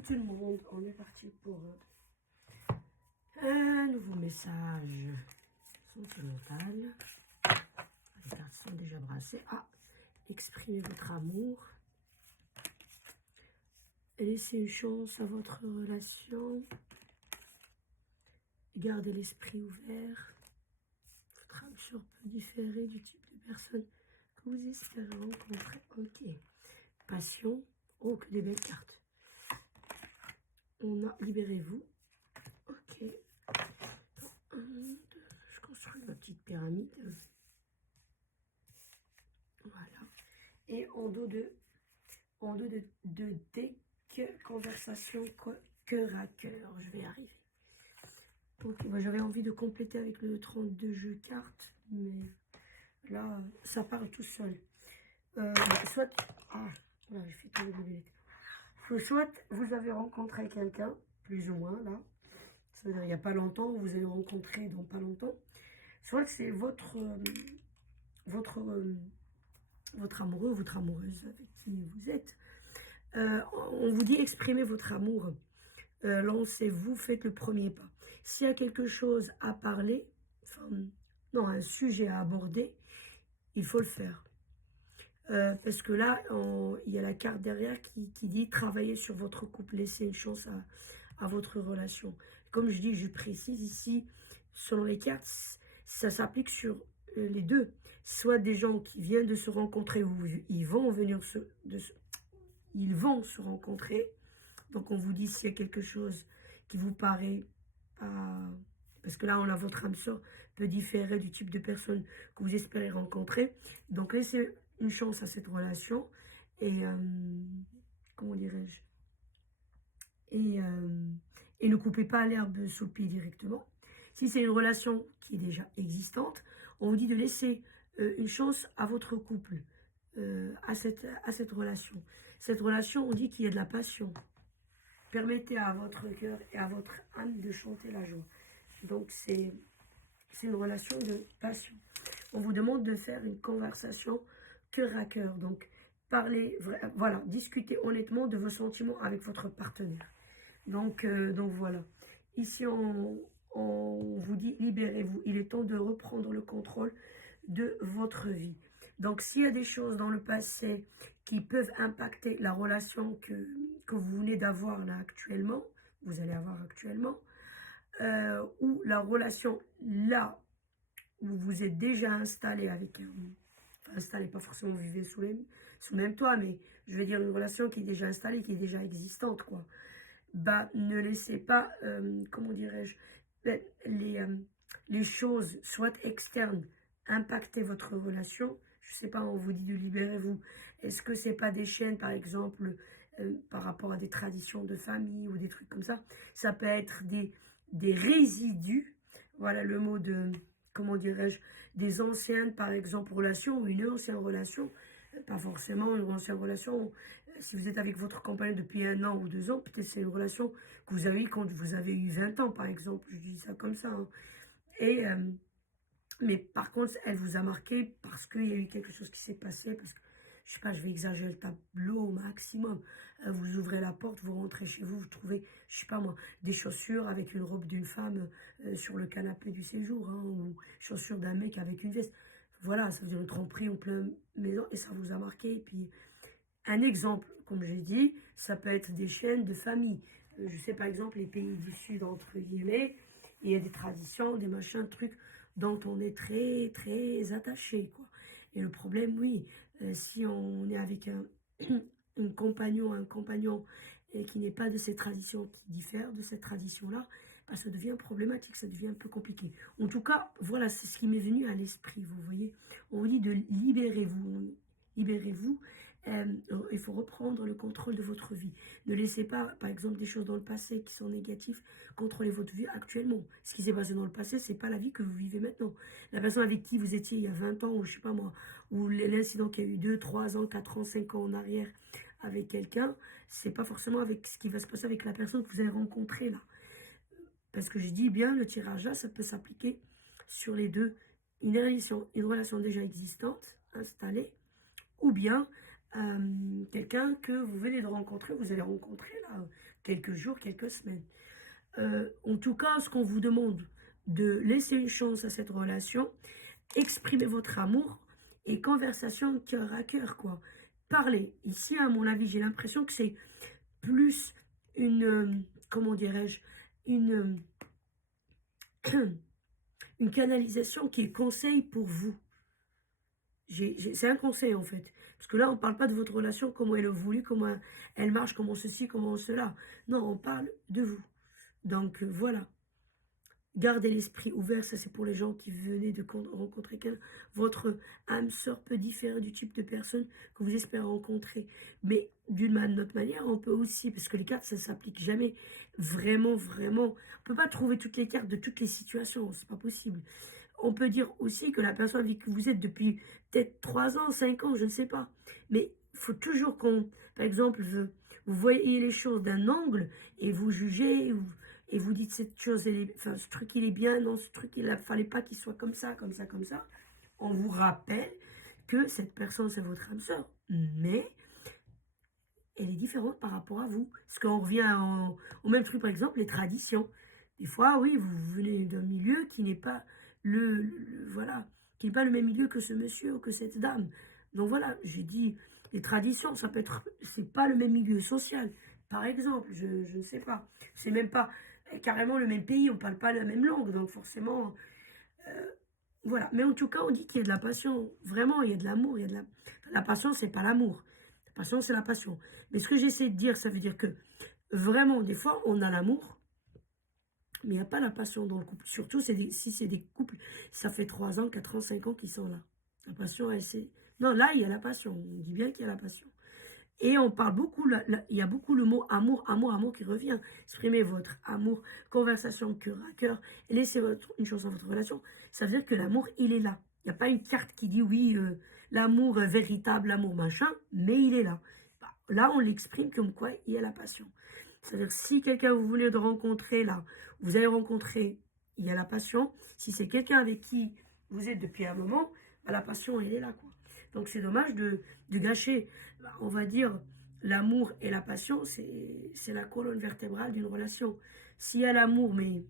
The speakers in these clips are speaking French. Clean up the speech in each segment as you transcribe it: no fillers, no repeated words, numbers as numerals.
Coucou tout le monde, on est parti pour un nouveau message sentimental. Les cartes sont déjà brassées. Exprimez votre amour. Laissez une chance à votre relation. Gardez l'esprit ouvert. Votre âme sœur peut différer du type de personne que vous espérez rencontrer. Ok. Passion. Oh, que des belles cartes. On a libérez-vous. Ok. Je construis ma petite pyramide. Voilà. Et en dos de deck, conversation cœur à cœur. Je vais y arriver. Ok, moi j'avais envie de compléter avec le 32 jeux cartes, mais là, ça parle tout seul. Soit... là, j'ai fait tomber mes lunettes. Soit vous avez rencontré quelqu'un, plus ou moins, là. Ça veut dire il n'y a pas longtemps, ou vous avez rencontré dans pas longtemps. Soit c'est votre amoureux, votre amoureuse avec qui vous êtes. On vous dit exprimez votre amour. Lancez-vous, faites le premier pas. S'il y a quelque chose à parler, un sujet à aborder, il faut le faire. Parce que là, il y a la carte derrière qui dit travailler sur votre couple, laissez une chance à votre relation. Comme je dis, je précise ici, selon les cartes, ça s'applique sur les deux. Soit des gens qui viennent de se rencontrer ou ils vont se rencontrer. Donc on vous dit s'il y a quelque chose qui vous paraît pas... Parce que là, on a votre âme sœur peut différer du type de personne que vous espérez rencontrer. Donc laissez une chance à cette relation. Et comment dirais-je, et ne coupez pas l'herbe sous le pied directement. Si c'est une relation qui est déjà existante, on vous dit de laisser une chance à votre couple, à cette relation. Cette relation, on dit qu'il y a de la passion. Permettez à votre cœur et à votre âme de chanter la joie. Donc, c'est une relation de passion. On vous demande de faire une conversation cœur à cœur. Donc, discutez honnêtement de vos sentiments avec votre partenaire. Donc voilà. Ici, on vous dit libérez-vous. Il est temps de reprendre le contrôle de votre vie. Donc, s'il y a des choses dans le passé qui peuvent impacter la relation que vous venez d'avoir là actuellement, vous allez avoir actuellement, ou la relation là où vous êtes déjà installé avec installé, pas forcément vous vivez sous le même toit, mais je vais dire une relation qui est déjà installée, qui est déjà existante, quoi. Ne laissez pas, comment dirais-je, les choses, soit externes, impacter votre relation. Je sais pas, on vous dit de libérez-vous. Est-ce que c'est pas des chaînes, par exemple, par rapport à des traditions de famille ou des trucs comme ça? Ça peut être des résidus, voilà le mot de, comment dirais-je, des anciennes, par exemple, relations ou une ancienne relation. Pas forcément une ancienne relation. Si vous êtes avec votre compagne depuis 1 an ou 2 ans, peut-être c'est une relation que vous avez eue quand vous avez eu 20 ans, par exemple. Je dis ça comme ça. Hein. Mais par contre, elle vous a marqué parce qu'il y a eu quelque chose qui s'est passé. Parce que, je sais pas, je vais exagérer le tableau au maximum. Vous ouvrez la porte, vous rentrez chez vous, vous trouvez, je sais pas moi, des chaussures avec une robe d'une femme sur le canapé du séjour. Hein, ou chaussures d'un mec avec une veste. Voilà, ça vous a une tromperie en pleine maison et ça vous a marqué. Et puis, un exemple, comme j'ai dit, ça peut être des chaînes de famille. Je sais par exemple les pays du Sud, entre guillemets, il y a des traditions, des machins, trucs dont on est très, très attaché, quoi. Et le problème, oui, si on est avec un compagnon qui n'est pas de ces traditions, qui diffère de cette tradition-là, ça devient problématique, ça devient un peu compliqué. En tout cas, voilà, c'est ce qui m'est venu à l'esprit, vous voyez. On vous dit de libérez-vous. Libérez-vous. Il faut reprendre le contrôle de votre vie. Ne laissez pas, par exemple, des choses dans le passé qui sont négatives contrôler votre vie actuellement. Ce qui s'est passé dans le passé, c'est pas la vie que vous vivez maintenant. La personne avec qui vous étiez il y a 20 ans, ou je sais pas moi, ou l'incident qu'il y a eu 2, 3 ans, 4 ans, 5 ans en arrière avec quelqu'un, c'est pas forcément avec ce qui va se passer avec la personne que vous allez rencontrer là. Parce que je dis bien, le tirage là, ça peut s'appliquer sur les deux. Une relation déjà existante, installée, ou bien quelqu'un que vous venez de rencontrer, vous allez rencontrer là, quelques jours, quelques semaines. En tout cas, ce qu'on vous demande, de laisser une chance à cette relation, exprimer votre amour et conversation cœur à cœur, quoi. Parler. Ici, à mon avis, j'ai l'impression que c'est plus une, comment dirais-je, une, une canalisation qui est conseil pour vous. C'est un conseil en fait. Parce que là, on ne parle pas de votre relation, comment elle a voulu, comment elle marche, comment ceci, comment cela. Non, on parle de vous. Donc voilà. Gardez l'esprit ouvert, ça c'est pour les gens qui venaient de rencontrer quelqu'un. Votre âme sœur peut différer du type de personne que vous espérez rencontrer. Mais d'une autre manière, on peut aussi, parce que les cartes, ça ne s'applique jamais vraiment, vraiment. On ne peut pas trouver toutes les cartes de toutes les situations, c'est pas possible. On peut dire aussi que la personne avec qui vous êtes depuis peut-être 3 ans, 5 ans, je ne sais pas. Mais il faut toujours qu'on, par exemple, vous voyez les choses d'un angle et vous jugez, et vous dites cette chose, enfin, ce truc il est bien, non, ce truc il ne fallait pas qu'il soit comme ça, comme ça, comme ça. On vous rappelle que cette personne c'est votre âme sœur, mais elle est différente par rapport à vous. Parce qu'on revient au même truc, par exemple, les traditions. Des fois, oui, vous venez d'un milieu qui n'est pas voilà, qui n'est pas le même milieu que ce monsieur ou que cette dame. Donc voilà, j'ai dit, les traditions, ça peut être, c'est pas le même milieu social. Par exemple, je ne sais pas. C'est même pas carrément le même pays, on parle pas la même langue, donc forcément, voilà. Mais en tout cas, on dit qu'il y a de la passion. Vraiment, il y a de l'amour, il y a de la passion, c'est pas l'amour. La passion, c'est la passion. Mais ce que j'essaie de dire, ça veut dire que vraiment, des fois, on a l'amour, mais il n'y a pas la passion dans le couple. Surtout si c'est des couples, ça fait 3 ans, 4 ans, 5 ans qu'ils sont là. La passion, elle, c'est... Non, là, il y a la passion. On dit bien qu'il y a la passion. Et on parle beaucoup, il y a beaucoup le mot amour, amour, amour qui revient. Exprimez votre amour, conversation cœur à cœur, et laissez une chance dans votre relation. Ça veut dire que l'amour, il est là. Il n'y a pas une carte qui dit oui, l'amour véritable, l'amour machin, mais il est là. Bah, là, on l'exprime comme quoi il y a la passion. C'est-à-dire si quelqu'un vous voulez de rencontrer là, vous avez rencontré, il y a la passion. Si c'est quelqu'un avec qui vous êtes depuis un moment, bah, la passion, elle est là, quoi. Donc c'est dommage de gâcher, on va dire, l'amour et la passion, c'est la colonne vertébrale d'une relation. S'il y a l'amour, mais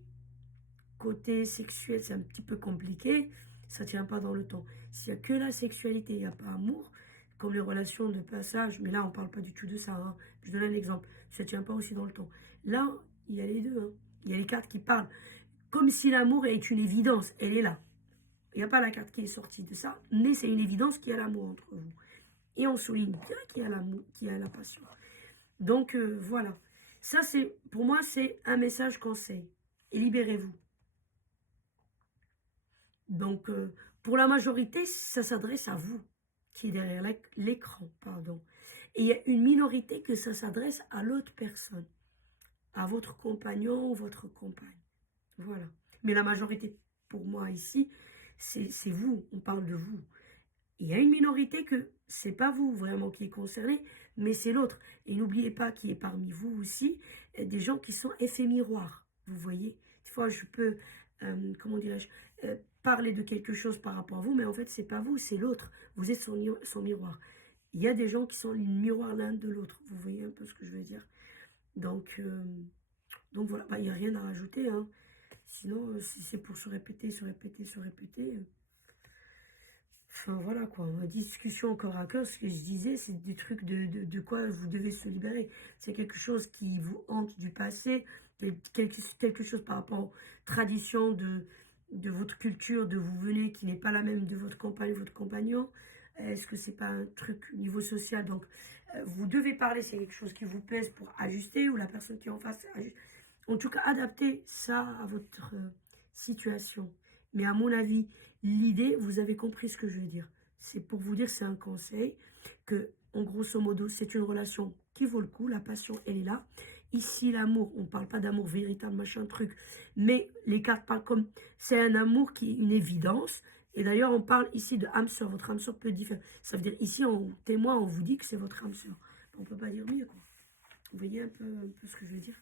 côté sexuel, c'est un petit peu compliqué, ça ne tient pas dans le temps. S'il n'y a que la sexualité, il n'y a pas amour, comme les relations de passage, mais là, on ne parle pas du tout de ça. Hein. Je donne un exemple, ça ne tient pas aussi dans le temps. Là, il y a les deux. Hein. Il y a les cartes qui parlent. Comme si l'amour est une évidence, elle est là. Il n'y a pas la carte qui est sortie de ça, mais c'est une évidence qu'il y a l'amour entre vous. Et on souligne bien qu'il y a l'amour, qu'il y a la passion. Donc, voilà. Ça, pour moi, c'est un message conseil. Et libérez-vous. Donc, pour la majorité, ça s'adresse à vous, qui est derrière l'écran, pardon. Et il y a une minorité que ça s'adresse à l'autre personne, à votre compagnon ou votre compagne. Voilà. Mais la majorité, pour moi, ici, c'est vous, on parle de vous. Il y a une minorité que c'est pas vous vraiment qui est concerné, mais c'est l'autre. Et n'oubliez pas qu'il y a parmi vous aussi des gens qui sont effets miroirs. Vous voyez, des fois je peux, comment dirais-je, parler de quelque chose par rapport à vous, mais en fait c'est pas vous, c'est l'autre. Vous êtes son miroir. Il y a des gens qui sont le miroir l'un de l'autre. Vous voyez un peu ce que je veux dire. Donc voilà, bah, il n'y a rien à rajouter. Hein. Sinon, si c'est pour se répéter, se répéter, se répéter... Enfin voilà quoi, discussion corps à corps, ce que je disais, c'est des trucs de quoi vous devez se libérer. C'est quelque chose qui vous hante du passé, quelque chose par rapport aux traditions de votre culture, de vous venez, qui n'est pas la même de votre compagne, votre compagnon. Est-ce que c'est pas un truc au niveau social? Donc vous devez parler, c'est quelque chose qui vous pèse pour ajuster, ou la personne qui est en face ajuste. En tout cas, adaptez ça à votre situation. Mais à mon avis, l'idée, vous avez compris ce que je veux dire. C'est pour vous dire, c'est un conseil, que, en grosso modo, c'est une relation qui vaut le coup. La passion, elle est là. Ici, l'amour, on ne parle pas d'amour véritable, machin, truc. Mais les cartes parlent comme, c'est un amour qui est une évidence. Et d'ailleurs, on parle ici de âme sœur. Votre âme sœur peut différer. Ça veut dire, ici, en témoin, on vous dit que c'est votre âme sœur. On ne peut pas dire mieux, quoi. Vous voyez un peu ce que je veux dire?